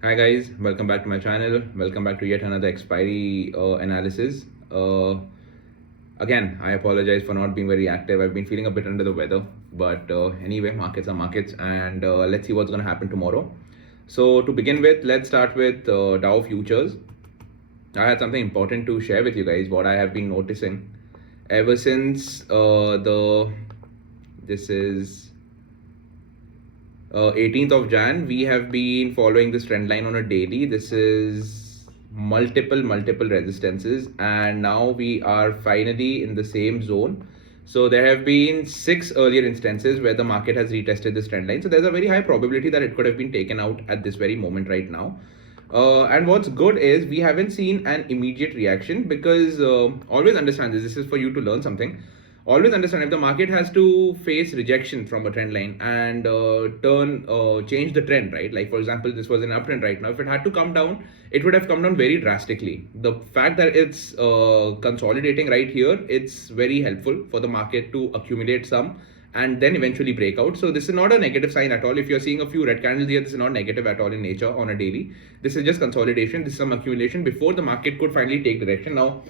Hi guys, welcome back to my channel. Welcome back to yet another expiry analysis. Again, I apologize for not being very active. I've been feeling a bit under the weather, but anyway, markets are markets, and let's see what's going to happen tomorrow. So to begin with, let's start with Dow futures. I had something important to share with you guys. What I have been noticing ever since this is 18th of Jan, we have been following this trend line on a daily. This is multiple resistances, and now we are finally in the same zone. So there have been 6 earlier instances where the market has retested this trend line. So there's a very high probability that it could have been taken out at this very moment right now. And what's good is we haven't seen an immediate reaction, because always understand this. This is for you to learn something. Always understand, if the market has to face rejection from a trend line and change the trend, right? Like for example, this was an uptrend right now. If it had to come down, it would have come down very drastically. The fact that it's consolidating right here, it's very helpful for the market to accumulate some and then eventually break out. So this is not a negative sign at all. If you're seeing a few red candles here, this is not negative at all in nature on a daily. This is just consolidation. This is some accumulation before the market could finally take direction. Now,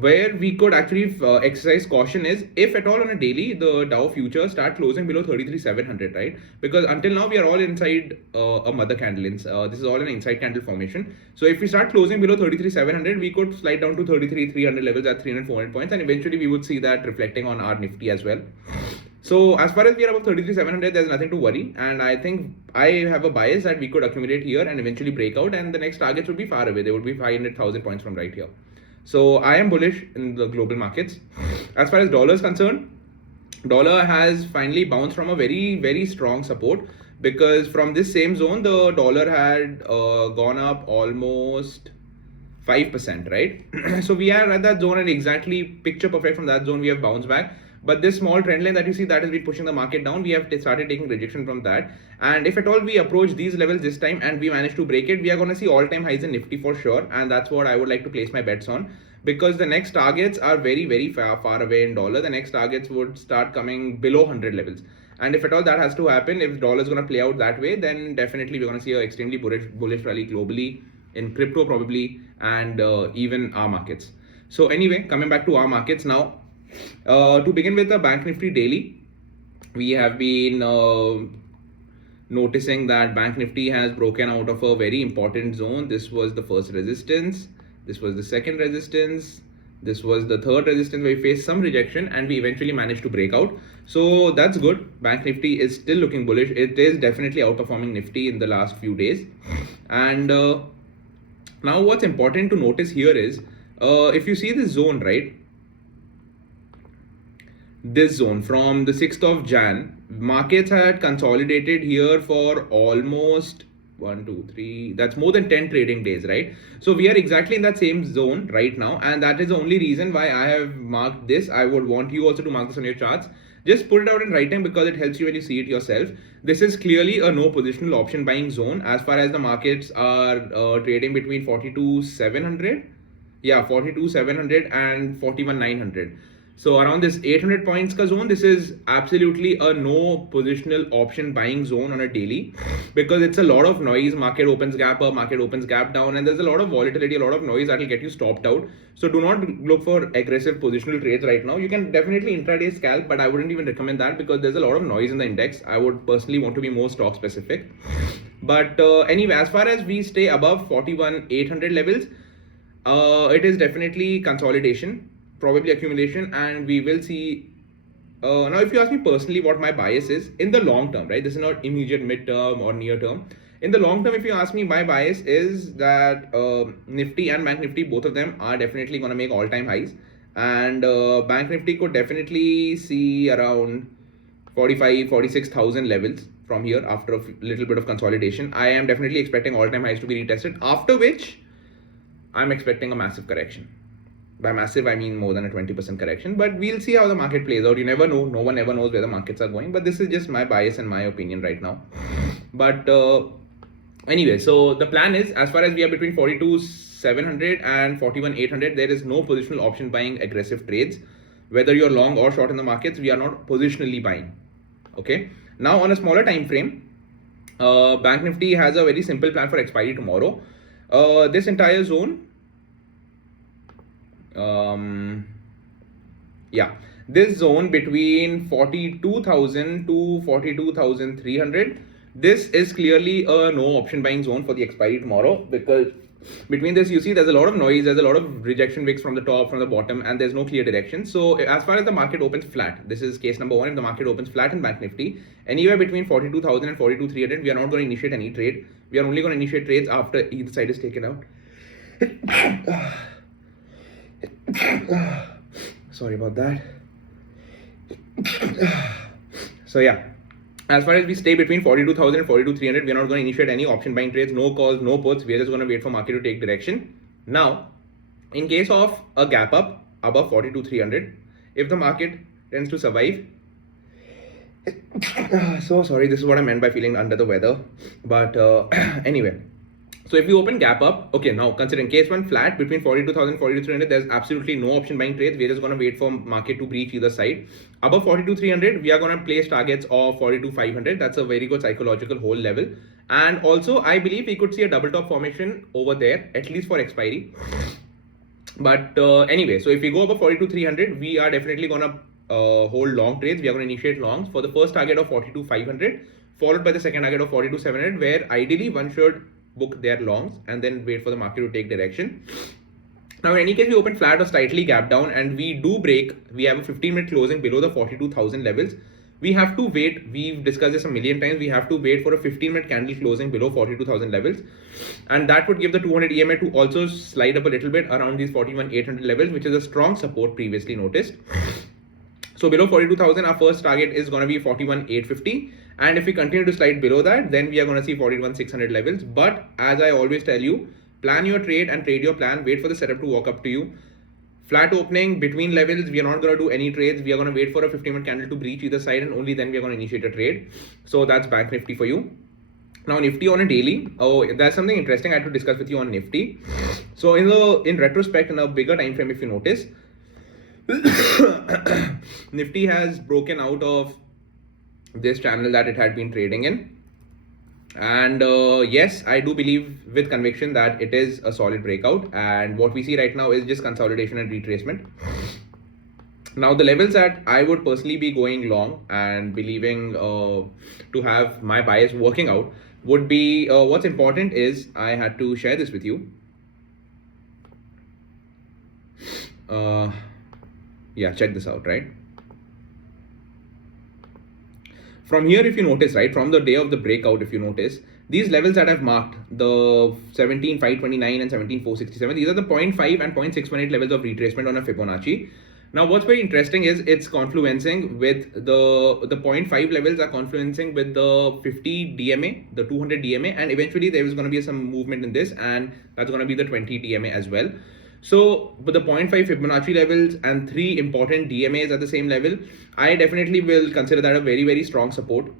where we could actually exercise caution is if at all on a daily the Dow futures start closing below 33,700, right? Because until now we are all inside a mother candle. This is all an inside candle formation. So if we start closing below 33,700, we could slide down to 33,300 levels at 300, 400 points, and eventually we would see that reflecting on our Nifty as well. So as far as we are above 33,700, there's nothing to worry, and I think I have a bias that we could accumulate here and eventually break out, and the next targets would be far away. They would be 500,000 points from right here. So I am bullish in the global markets. As far as dollar is concerned, dollar has finally bounced from a very strong support, because from this same zone the dollar had gone up almost 5%, right? So we are at that zone, and exactly picture perfect from that zone we have bounced back. But this small trend line that you see, that has been pushing the market down. We have started taking rejection from that, and if at all we approach these levels this time and we manage to break it, we are going to see all-time highs in Nifty for sure, and that's what I would like to place my bets on, because the next targets are very far away in dollar. The next targets would start coming below 100 levels, and if at all that has to happen, if dollar is going to play out that way, then definitely we're going to see an extremely bullish rally globally, in crypto probably, and even our markets. So anyway, coming back to our markets now. To begin with the Banknifty daily, we have been noticing that Banknifty has broken out of a very important zone. This was the first resistance, this was the second resistance, this was the third resistance where we faced some rejection, and we eventually managed to break out. So that's good. Banknifty is still looking bullish. It is definitely outperforming Nifty in the last few days. And now what's important to notice here is, if you see this zone, right? This zone from the 6th of Jan, markets had consolidated here for almost 1, 2, 3, that's more than 10 trading days, right? So we are exactly in that same zone right now, and that is the only reason why I have marked this. I would want you also to mark this on your charts. Just put it out in writing, because it helps you when you see it yourself. This is clearly a no positional option buying zone as far as the markets are trading between 42,700, yeah, 42,700 and 41,900. So around this 800 points ka zone, this is absolutely a no positional option buying zone on a daily, because it's a lot of noise. Market opens gap up, market opens gap down, and there's a lot of volatility, a lot of noise that will get you stopped out. So do not look for aggressive positional trades right now. You can definitely intraday scalp, but I wouldn't even recommend that, because there's a lot of noise in the index. I would personally want to be more stock specific. But anyway, as far as we stay above 41,800 levels, it is definitely consolidation, probably accumulation, and we will see. Now if you ask me personally what my bias is in the long term, right? This is not immediate, mid-term or near term. In the long term, if you ask me, my bias is that Nifty and Bank Nifty, both of them are definitely going to make all-time highs, and Bank Nifty could definitely see around 46,000 levels from here after a little bit of consolidation. I am definitely expecting all-time highs to be retested, after which I'm expecting a massive correction. By massive, I mean more than a 20% correction, but we'll see how the market plays out. You never know. No one ever knows where the markets are going, but this is just my bias and my opinion right now. But anyway, so the plan is, as far as we are between 42,700 and 41,800, there is no positional option buying aggressive trades. Whether you're long or short in the markets, we are not positionally buying. Okay. Now on a smaller time frame, Bank Nifty has a very simple plan for expiry tomorrow. This entire zone, yeah, this zone between 42,000 to 42,300, this is clearly a no option buying zone for the expiry tomorrow, because between this you see there's a lot of noise, there's a lot of rejection wicks from the top, from the bottom, and there's no clear direction. So as far as the market opens flat, this is case number one. If the market opens flat in Bank Nifty anywhere between 42,000 and 42,300, we are not going to initiate any trade. We are only going to initiate trades after either side is taken out. Sorry about that. So yeah, as far as we stay between 42,000 and 42,300, we are not going to initiate any option buying trades, no calls, no puts. We are just going to wait for market to take direction. Now, in case of a gap up above 42,300, if the market tends to survive, so sorry, this is what I meant by feeling under the weather, but anyway. So if you open gap up, okay, now considering case one flat between 42,000 and 42,300, there's absolutely no option buying trades. We're just going to wait for market to breach either side. Above 42,300, we are going to place targets of 42,500. That's a very good psychological hold level. And also, I believe we could see a double top formation over there, at least for expiry. But anyway, so if we go above 42,300, we are definitely going to hold long trades. We are going to initiate longs for the first target of 42,500, followed by the second target of 42,700, where ideally one should book their longs and then wait for the market to take direction. Now, in any case, we open flat or slightly gap down and we do break. We have a 15-minute closing below the 42,000 levels. We have to wait. We've discussed this a million times. We have to wait for a 15-minute candle closing below 42,000 levels. And that would give the 200 EMA to also slide up a little bit around these 41,800 levels, which is a strong support previously noticed. So below 42,000, our first target is going to be 41,850. And if we continue to slide below that, then we are going to see 41,600 levels. But as I always tell you, plan your trade and trade your plan. Wait for the setup to walk up to you. Flat opening between levels, we are not going to do any trades. We are going to wait for a 15-minute candle to breach either side, and only then we are going to initiate a trade. So that's Bank Nifty for you. Now Nifty on a daily. Oh, there's something interesting I had to discuss with you on Nifty. So in retrospect, in a bigger time frame, if you notice, Nifty has broken out of this channel that it had been trading in, and yes, I do believe with conviction that it is a solid breakout, and what we see right now is just consolidation and retracement. Now the levels that I would personally be going long and believing to have my bias working out would be, what's important is, I had to share this with you. Yeah, check this out, right? From here, if you notice, right, from the day of the breakout, if you notice, these levels that I've marked, the 17,529 and 17,467, these are the 0.5 and 0.618 levels of retracement on a Fibonacci. Now, what's very interesting is it's confluencing with the 0.5 levels are confluencing with the 50 DMA, the 200 DMA, and eventually there is going to be some movement in this, and that's going to be the 20 DMA as well. So, with the 0.5 Fibonacci levels and 3 important DMAs at the same level, I definitely will consider that a very, very strong support.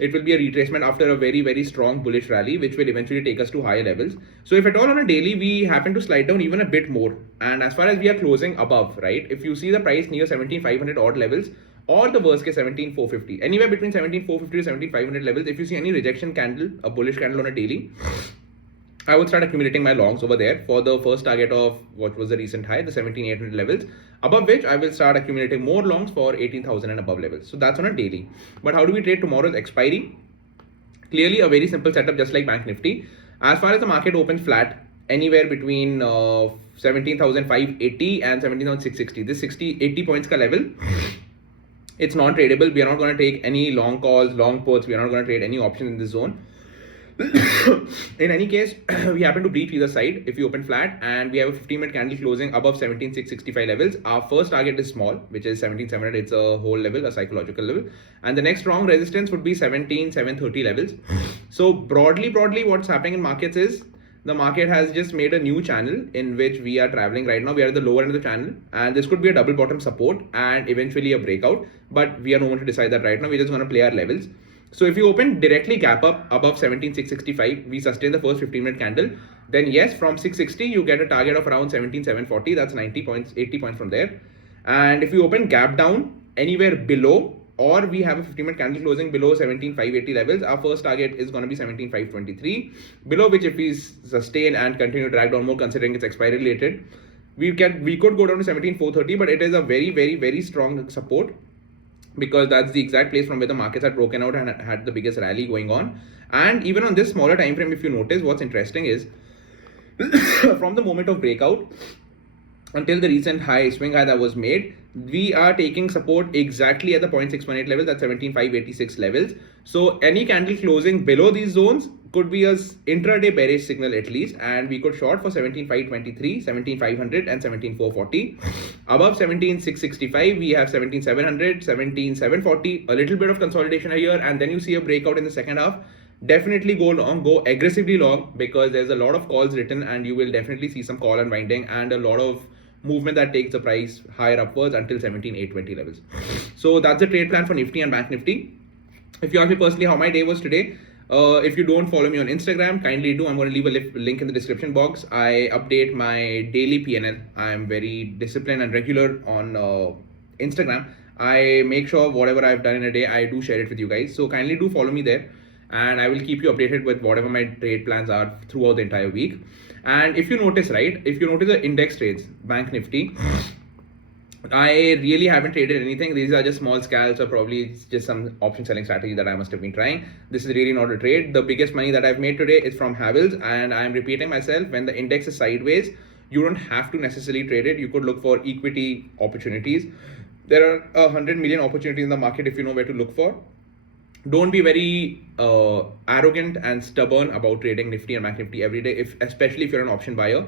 It will be a retracement after a very, very strong bullish rally, which will eventually take us to higher levels. So, if at all on a daily, we happen to slide down even a bit more, and as far as we are closing above, right, if you see the price near 17,500 odd levels, or the worst case 17,450, anywhere between 17,450 to 17,500 levels, if you see any rejection candle, a bullish candle on a daily, I would start accumulating my longs over there for the first target of what was the recent high, the 17,800 levels, above which I will start accumulating more longs for 18,000 and above levels. So that's on a daily. But how do we trade tomorrow's expiry? Clearly a very simple setup, just like Bank Nifty. As far as the market opens flat, anywhere between 17,580 and 17,660, this 80 points ka level, it's non-tradable. We are not going to take any long calls, long puts. We are not going to trade any option in this zone. In any case, we happen to breach either side if we open flat, and we have a 15-minute candle closing above 17,665 levels. Our first target is small, which is 17,700. It's a whole level, a psychological level, and the next strong resistance would be 17,730 levels. So broadly what's happening in markets is the market has just made a new channel in which we are traveling right now. We are at the lower end of the channel, and this could be a double bottom support and eventually a breakout, but we are not going to decide that right now. We're just going to play our levels. So if you open directly gap up above 17,665, we sustain the first 15-minute candle, then yes, from 660 you get a target of around 17,740. That's 90 points, 80 points from there. And if you open gap down anywhere below or we have a 50-minute candle closing below 17,580 levels. Our first target is going to be 17,523, below which if we sustain and continue to drag down more, considering it's expiry related, we could go down to 17,430, but it is a very strong support, because that's the exact place from where the markets had broken out and had the biggest rally going on. And even on this smaller time frame, if you notice, what's interesting is from the moment of breakout until the recent high, swing high that was made, we are taking support exactly at the 0.618 level, that's 17,586 levels. So any candle closing below these zones could be a intraday bearish signal at least, and we could short for 17,523, 17,500 and 17,440. Above 17,665 we have 17,700, 17,740, a little bit of consolidation here, and then you see a breakout in the second half. Definitely go long, go aggressively long, because there's a lot of calls written and you will definitely see some call unwinding and a lot of movement that takes the price higher upwards until 17,820 levels. So that's the trade plan for Nifty and Banknifty. If you ask me personally how my day was today, if you don't follow me on Instagram, kindly do. I'm going to leave a link in the description box. I update my daily PNL. I'm very disciplined and regular on Instagram. I make sure whatever I've done in a day, I do share it with you guys. So kindly do follow me there, and I will keep you updated with whatever my trade plans are throughout the entire week. And if you notice, right, if you notice the index trades, Bank Nifty, I really haven't traded anything. These are just small scalps, or probably just some option selling strategy that I must have been trying. This is really not a trade. The biggest money that I've made today is from Havells, and I'm repeating myself, when the index is sideways, you don't have to necessarily trade it. You could look for equity opportunities. There are 100 million opportunities in the market if you know where to look for. Don't be very arrogant and stubborn about trading Nifty and Bank Nifty every day, especially if you're an option buyer.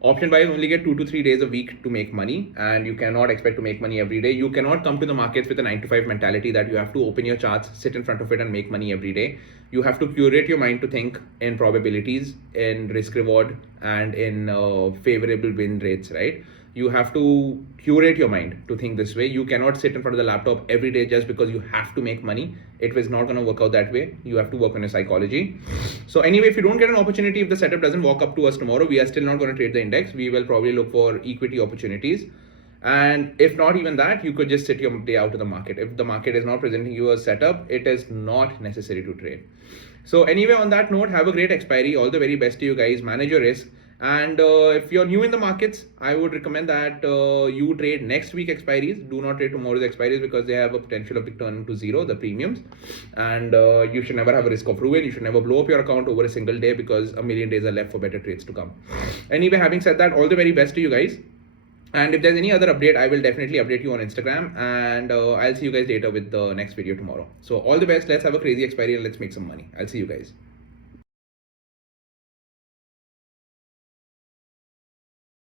Option buyers only get 2 to 3 days a week to make money, and you cannot expect to make money every day. You cannot come to the markets with a 9 to 5 mentality that you have to open your charts, sit in front of it and make money every day. You have to curate your mind to think in probabilities, in risk reward, and in favorable win rates, right? You have to curate your mind to think this way. You cannot sit in front of the laptop every day just because you have to make money. It is not going to work out that way. You have to work on your psychology. So anyway, if you don't get an opportunity, if the setup doesn't walk up to us tomorrow, we are still not going to trade the index. We will probably look for equity opportunities. And if not even that, you could just sit your day out of the market. If the market is not presenting you a setup, it is not necessary to trade. So anyway, on that note, have a great expiry. All the very best to you guys. Manage your risk. And if you're new in the markets, I would recommend that you trade next week expiries. Do not trade tomorrow's expiries, because they have a potential of turning to zero, the premiums. And you should never have a risk of ruin. You should never blow up your account over a single day, because a million days are left for better trades to come. Anyway, having said that, all the very best to you guys. And if there's any other update, I will definitely update you on Instagram, and I'll see you guys later with the next video tomorrow. So all the best. Let's have a crazy expiry and let's make some money. I'll see you guys.